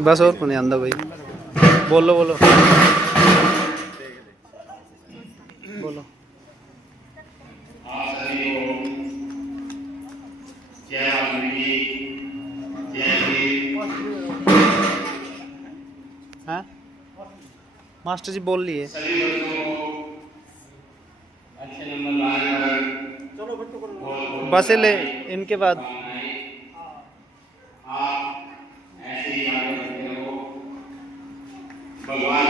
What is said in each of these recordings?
बस और को नहीं आंदा भाई। बोलो बोलो बोलो। हाँ मास्टर जी बोल लिए। बस ले इनके बाद भगवान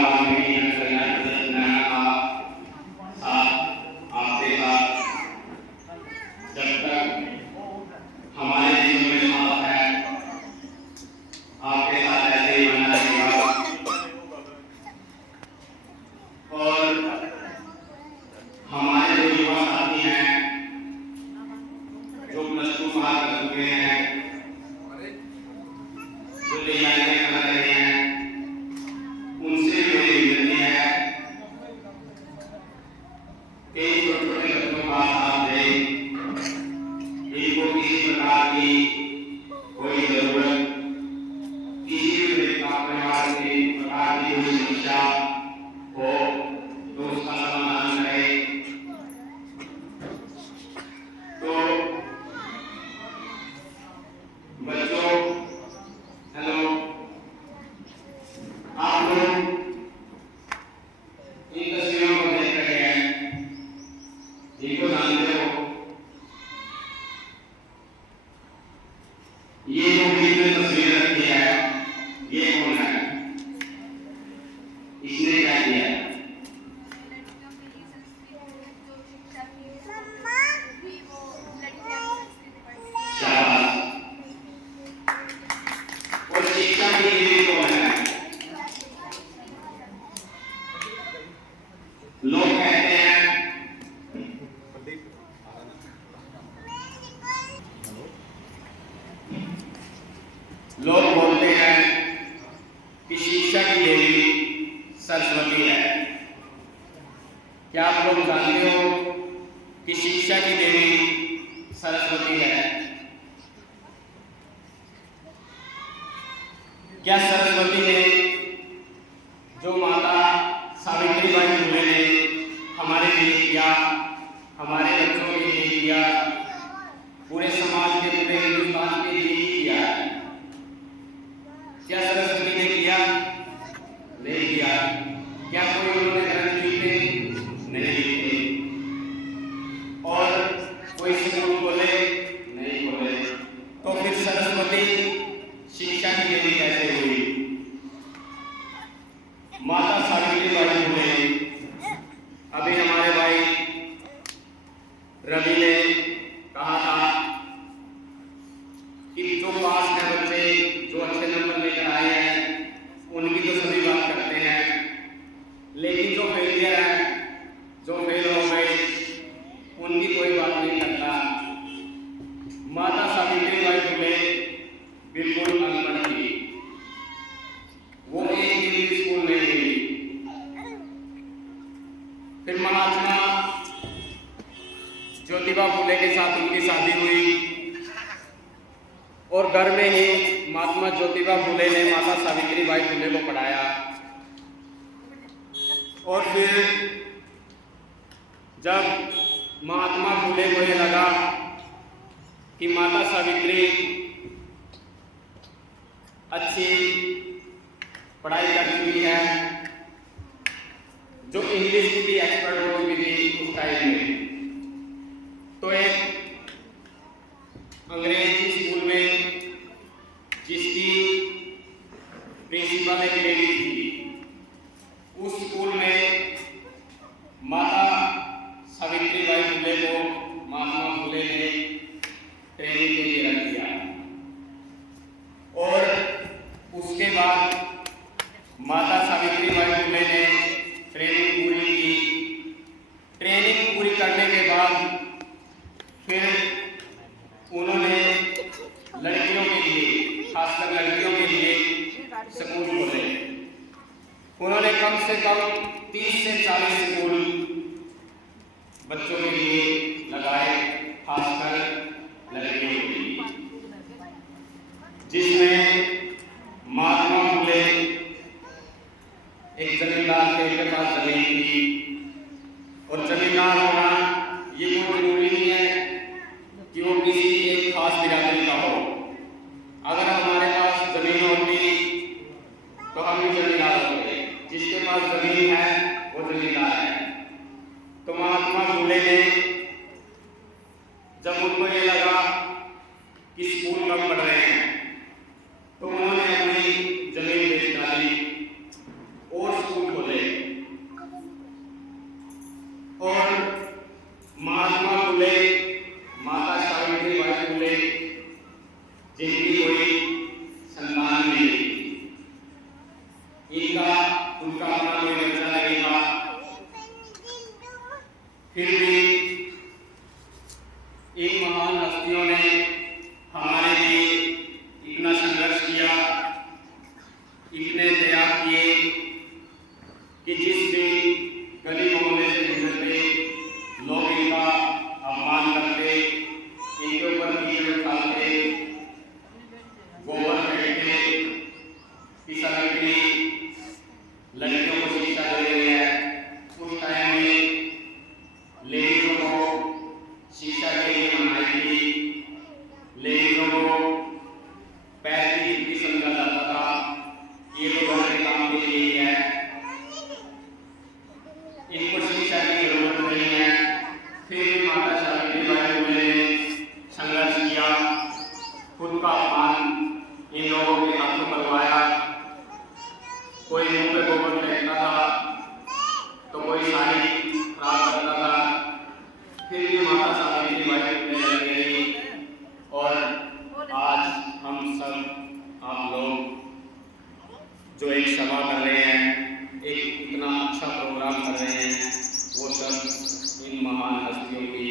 जब तक हमारे जीवन में साथ है आपके साथ ऐसे ही बना रहेगा। और हमारे जो युवा साथी हैं जो प्लस टू पास कर चुके हैं, जो तैयारियां कर रहे हैं, उनसे मेरी विनती है कि छोटे बच्चों का साथ दें। इनको किसी प्रकार की कोई जरूरत, किसी भी परिवार की प्रकार की कोई समस्या हो तो उसका समाधान करें। तो बच्चों हेलो, आप लोग इन तस्वीरों को देख रहे हैं, इनको जानते हो। ये जो बीच में तस्वीर रखी है ये कौन है? इसने क्या किया? शाबाश। और शिक्षा की डिग्री कौन है? लोग कहते हैं लोग बोलते हैं कि शिक्षा की देवी सरस्वती है। क्या आप लोग जानते हो कि शिक्षा की देवी सरस्वती है? क्या सरस्वती ने जो माता सावित्रीबाई फुले ने हमारे लिए किया, हमारे बच्चों के लिए किया, पूरे समाज के, पूरे हिंदुस्तान के लिए किया, क्या सरस्वती ने किया? नहीं किया। क्या कोई उन्होंने ग्रंथ लिखे? नहीं लिखे। और कोई स्कूल खोले? नहीं खोले। तो फिर सरस्वती शिक्षा की देवी कैसे हुई? माता सावित्रीबाई फुले। अभी हमारे भाई रवि ने कहा था कि जो पास है बच्चे, जो अच्छे नंबर लेकर आए हैं, उनकी तो सभी बात करते हैं, लेकिन जो फेलियर है, जो फेल हो गए, उनकी कोई बात नहीं करता। माता सावित्रीबाई फुले बिल्कुल अनपढ़ थी। वो एक दिन स्कूल नहीं गई। फिर महात्मा ज्योतिबा फुले के साथ उनकी शादी हुई और घर में ही महात्मा ज्योतिबा फुले ने माता सावित्रीबाई फुले को पढ़ाया। और फिर जब महात्मा फुले को यह लगा कि माता सावित्री अच्छी पढ़ाई कर चुकी है, जो इंग्लिश की भी एक्सपर्ट हो चुकी थी उस टाइम में, तो एक अंग्रेजी स्कूल में जिसकी प्रिंसिपल एक लेडी थी, उस स्कूल में माता सावित्रीबाई फुले को महात्मा फुले ने ट्रेनिंग के लिए रख दिया। और उसके बाद माता सावित्रीबाई फुले ने ट्रेनिंग पूरी की। ट्रेनिंग पूरी करने के बाद फिर उन्होंने लड़कियों के लिए, खासकर लड़कियों के लिए स्कूल खोले। उन्होंने कम से कम 30 से 40 स्कूल बच्चों के लिए लगाए, खासकर किसी एक खास बिरादरी का हो। अगर हमारे पास जमीन होती तो हम भी जमींदार होते। जिसके पास जमीन है वो जमींदार है। तो महात्मा फुले ने जब उनको ये लगा कि स्कूल कम पढ़ रहे हैं तो उन्होंने अपनी जमीन बेच डाली और स्कूल खोले। और महात्मा फुले, माता सावित्रीबाई फुले, जिनकी कोई संतान नहीं थी, उनका अपना कोई बच्चा नहीं था, फिर भी इन महान हस्तियों ने हमारे लिए इतना संघर्ष किया, इतने त्याग किए कि जिस भी गली मोहल्ले से गुजरते लोग इनका अपमान करते, इनके ऊपर कीचड़ उठाते, गोबर फेंकते कि सावित्री लड़कियों को शिक्षा दे रही है। उस टाइम में लेडीजों को शिक्षा के लिए मनाई थी, लेडीजों को पैर की जुत्ती समझा जाता था, ये तो घर के काम के लिए ही है, इनको शिक्षा की जरूरत नहीं है। फिर भी माता सावित्रीबाई फुले ने संघर्ष किया, खुद का अपमान इन लोगों के हाथों करवाया। कोई मुंह पे गोबर फेंकता था तो कोई साड़ी खराब करता था, फिर भी माता सावित्रीबाई फुले लड़ गई। और आज हम सब आप लोग जो एक सभा कर रहे हैं, एक इतना अच्छा प्रोग्राम कर रहे हैं, वो सब इन महान हस्तियों की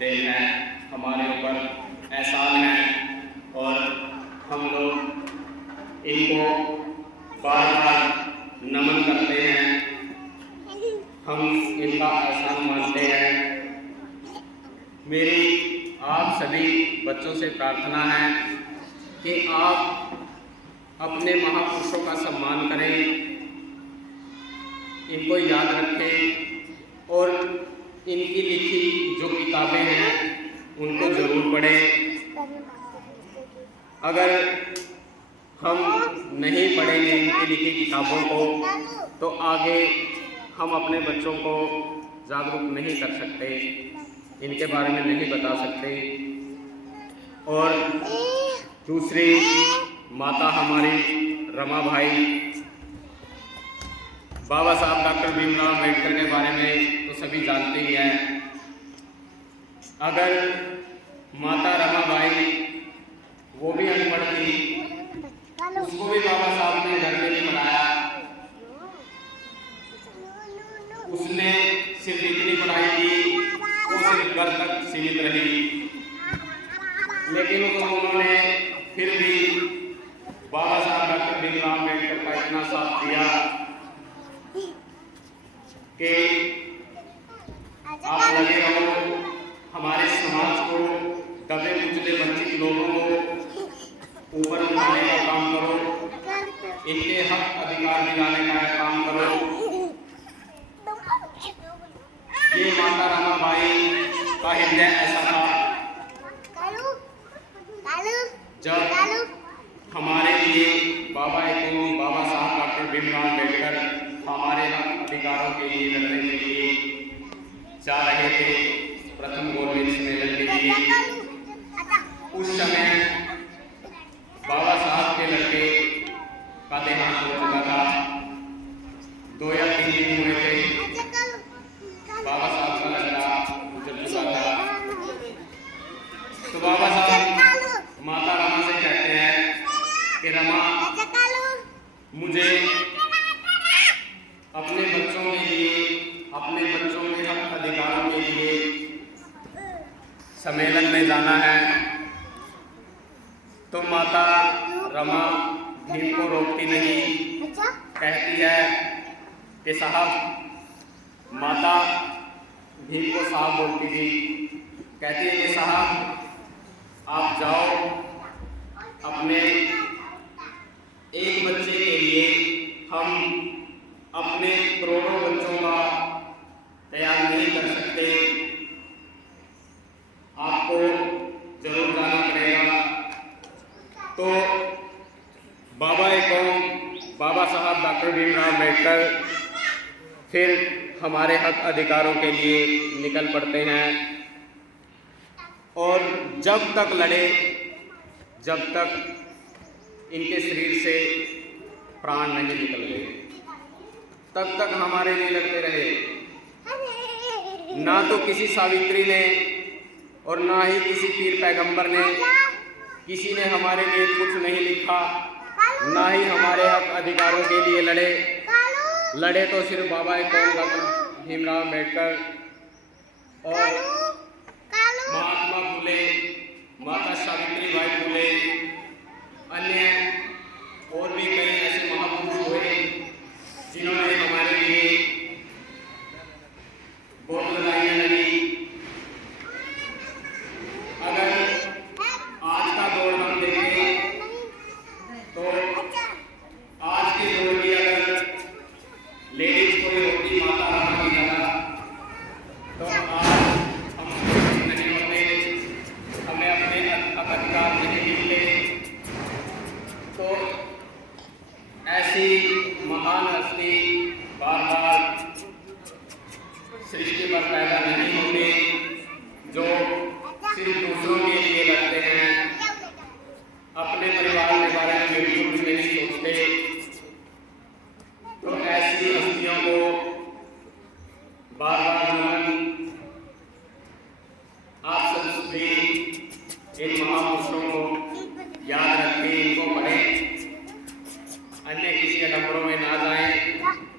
देन है, हमारे ऊपर एहसान है और हम लोग इनको बार बार नमन करते हैं, हम इनका एहसान मानते हैं। मेरी आप सभी बच्चों से प्रार्थना है कि आप अपने महापुरुषों का सम्मान करें, इनको याद रखें और इनकी लिखी जो किताबें हैं उनको जरूर पढ़ें। अगर हम नहीं पढ़ेंगे इनकी लिखी किताबों को तो आगे हम अपने बच्चों को जागरूक नहीं कर सकते, इनके बारे में नहीं बता सकते। और दूसरी माता हमारी रमाबाई, बाबा साहब डॉक्टर भीमराव अम्बेडकर के बारे में तो सभी जानते ही हैं। अगर माता रमाबाई वो भी अनपढ़ थी, उसको भी बाबा साहब ने घर में नहीं पढ़ाया, उसने सिर्फ इतनी पढ़ाई की, वो सिर्फ घर तक सीमित रही, लेकिन उन्होंने फिर भी बाबा साहब डॉक्टर भीमराव अम्बेडकर का इतना साथ दिया कि आप लगे रहो, हमारे समाज को, दबे कुचले वंचित लोगों को ऊपर उठाने का काम करो, इनके हक अधिकार दिलाने का काम करो। ये माता रमाबाई का हृदय ऐसा था, जब हमारे लिए बाबा साहब डॉक्टर भीमराव अम्बेडकर हमारे अधिकारों के लिए लड़ने के लिए जा रहे थे प्रथम गोलमेज सम्मेलन के लिए। उस समय बाबा साहब के लड़के का देहांत हो चुका था, 2 या 3 दिन हुए थे, बाबा साहब का लड़का गुजर चुका था। तो बाबा साहब माता रमा से कहते हैं कि रमा, मुझे अपने बच्चों के लिए, अपने बच्चों के हक अधिकारों के लिए सम्मेलन में जाना है। तो माता रमा भीम को रोकती नहीं, कहती है कि साहब, माता भीम को साहब बोलती थी, कहती है कि साहब आप जाओ, अपने एक बच्चे के लिए हम अपने करोड़ों बच्चों का तैयार नहीं कर सकते, आपको जरूर बैठकर फिर हमारे हक अधिकारों के लिए निकल पड़ते हैं और जब तक लड़े, जब तक इनके शरीर से प्राण नहीं निकल गए, तब तक हमारे लिए लड़ते रहे। ना तो किसी सावित्री ने और ना ही किसी पीर पैगंबर ने, किसी ने हमारे लिए कुछ नहीं लिखा, ना ही हमारे हक अधिकारों के लिए लड़े तो सिर्फ बाबा कौन डॉक्टर भीमराव अम्बेडकर और महात्मा फुले, माता सावित्री बाई फुले, अन्य और भी कई ऐसे महापुरुष हुए जिन्होंने हमारे लिए बहुत लड़ाइयाँ लड़ी। अगर आज का दौर हम देखें तो आज के दौर में अगर लेडीज कोई होती माता रानी की तरह, तो आज हम नहीं होते, हमें अपने अधिकार नहीं मिलते। तो ऐसी महान हस्ती बार बार सृष्टि पर पैदा नहीं होते जो सिर्फ दूसरों के लिए लड़ते हैं, अपने परिवार के बारे में बिल्कुल भी नहीं सोचते। तो ऐसी हस्तियों को बार बार नमन। आप सब भी इन महापुरुषों को याद रखें, इनको पढ़ें, अन्य किसी अडंबरों में ना जाएं।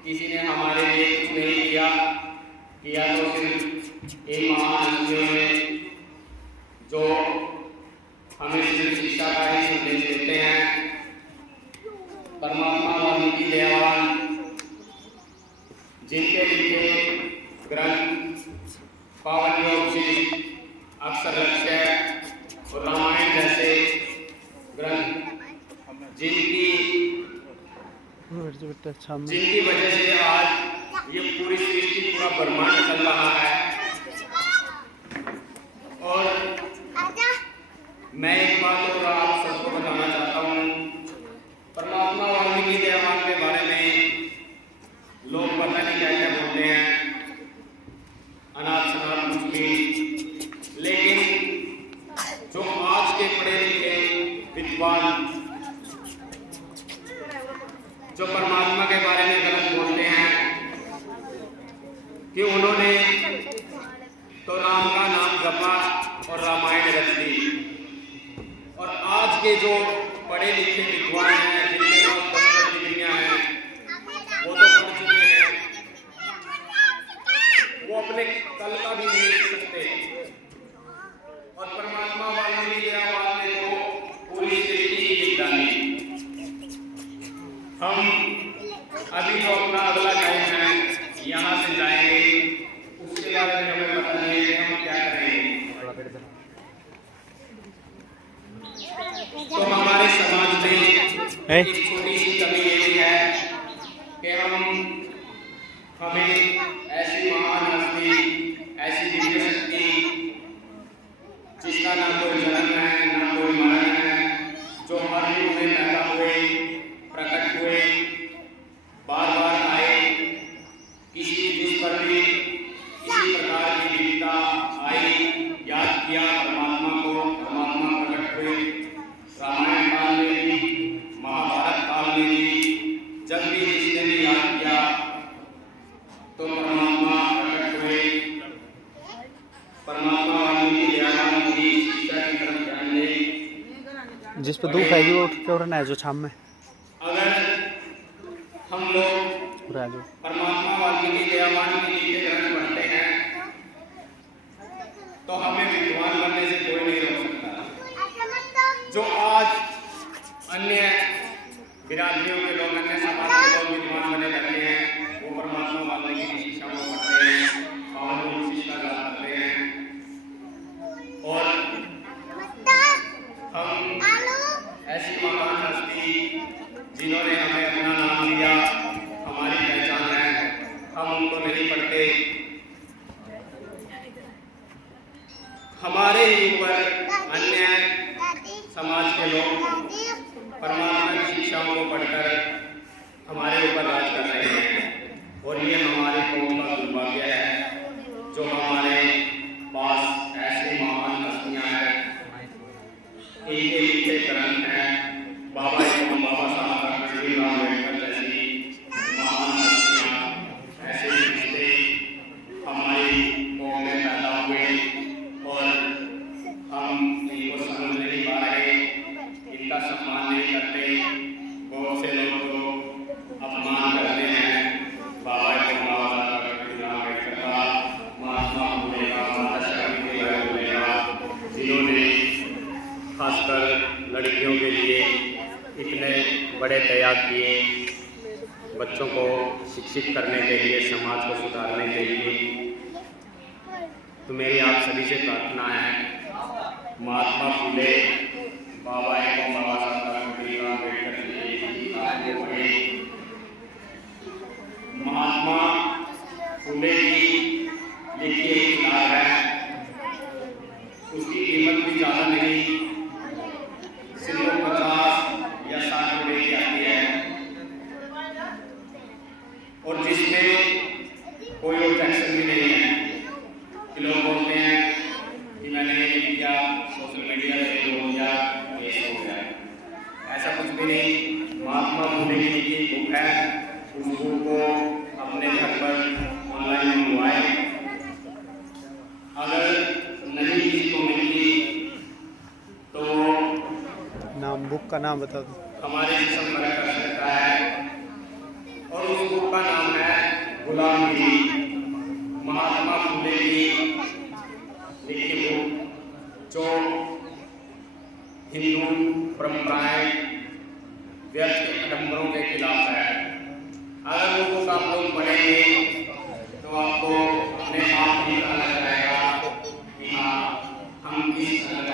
किसी ने हमारे लिए कुछ नहीं किया तो सिर्फ इन महान हस्तियों ने जो हमें सिर्फ शिक्षा का ही संदेश देते हैं। परमात्मा वाल्मीकि दयावान, जिनके लिखे ग्रंथ पावन योग, अक्षर लक्ष्य और रामायण जैसे ग्रंथ, जिनकी वजह से आज ये पूरी सृष्टि, पूरा ब्रह्मांड चल रहा है। और मैं एक बात और आप सबको बताना चाहता हूँ, परमात्मा वाल्मीकि दयावान के बारे में लोग पता नहीं क्या क्या बोलते हैं, अनाथ शनाथ कुछ भी, लेकिन जो आज के पढ़े लिखे विद्वान जो परमात्मा के बारे में गलत बोलते हैं कि उन्होंने तो राम का नाम जपा और रामायण रच दी, और आज के जो पढ़े लिखे विद्वान हैं, जिनके पास 10 डिग्रियां हैं, वो तो पढ़ चुके हैं, वो अपने कल का भी नहीं लिख सकते। और परमात्मा वाल्मीकि दयावान ने तो पूरी सृष्टि की लिख डाली। हम अभी जो अपना अगला टाइम है यहाँ से जाएंगे, उसके बारे में हमें पता नहीं है कि हम क्या करेंगे। तो हमारे समाज में एक छोटी सी कमी ये भी है कि हमें ऐसी महान हस्ती, ऐसी दिव्य शक्ति जिसका ना कोई जन्म है ना कोई मरण है, जो हर युग में पैदा हुए, प्रकट हुए, बार बार आए, किसी जिस पर भी किसी प्रकार की विविधता आई, याद किया परमात्मा को, परमात्मा प्रकट हुए। रामायण काल में भी, महाभारत काल में भी, जब भी जिसने भी याद किया तो परमात्मा प्रकट हुए। परमात्मा वाल्मीकि दयावान की शिक्षा की तरफ ध्यान दें। जिस पे धूप आएगी वो उठ के उड़ना है, जो छाम में अगर हम लोग परमात्मा वाल्मीकि दयावान के लिखे ग्रंथ पढ़ते हैं तो हमें विद्वान बनने से कोई नहीं रोक सकता। जो आज अन्य बिरादरियों के लोग, अन्य समाज के लोग विद्वान बने रहते हैं, वो परमात्मा वाल्मीकि की शिक्षा को पढ़ते हैं, पावन शिक्षा लाभ करते हैं। और हम ऐसी महान हस्ती जिन्होंने हमें अपना नाम दिया, हमारी पहचान है, हम उनको नहीं पढ़ते। हमारे ही ऊपर अन्य समाज के लोग परमात्मा की शिक्षाओं को पढ़कर हमारे ऊपर राज कर रहे हैं और ये हमारे कौम का दुर्भाग्य है जो हमारे पास ऐसी महान हस्तियां हैं, इनके पीछे ग्रंथ हैं, बाबा साहब डॉक्टर भीमराव अम्बेडकर जैसी महान हस्तियां, ऐसे रिश्ते हमारी कौम में पैदा हुए और हम इनको समझ नहीं पा रहे, इनका सम्मान नहीं करते। बहुत से लोग तो अपमान करते हैं बाबा साहब डॉक्टर भीमराव अम्बेडकर का, महात्मा फुले का, माता सावित्रीबाई फुले का, जिन्होंने खासकर लड़कियों के लिए इतने बड़े त्याग किए, बच्चों को शिक्षित करने के लिए, समाज को सुधारने के लिए। तो मेरी आप सभी से प्रार्थना है, महात्मा फुले बाबा साहब डॉक्टर भीमराव अम्बेडकर जी आगे बढ़े। महात्मा फुले की लिखी एक किताब है, उसकी कीमत भी ज़्यादा नहीं, सिर्फ 50 या 60 रुपये की आती है और जिसमें कोई ऑब्जेक्शन भी नहीं है कि लोग बोलते हैं कि मैंने ये लिख दिया, सोशल मीडिया से हो गया, ये हो गया। ऐसा कुछ भी नहीं। महात्मा फुले की लिखी बुक है, उस बुक को अपने घर पर ऑनलाइन मंगवाएं। अगर नहीं किसी को मिली तो नाम, बुक का नाम बता दो। हमारे से संपर्क कर सकता है और उस बुक का नाम है गुलामगिरी, महात्मा फुले की लिखी बुक, जो हिंदू परंपराएं, व्यर्थ आडंबरों के खिलाफ है। अगर वो बुक आप लोग पढ़ेंगे तो आपको अपने आप ही पता लग जाएगा कि हाँ, हम किस तरह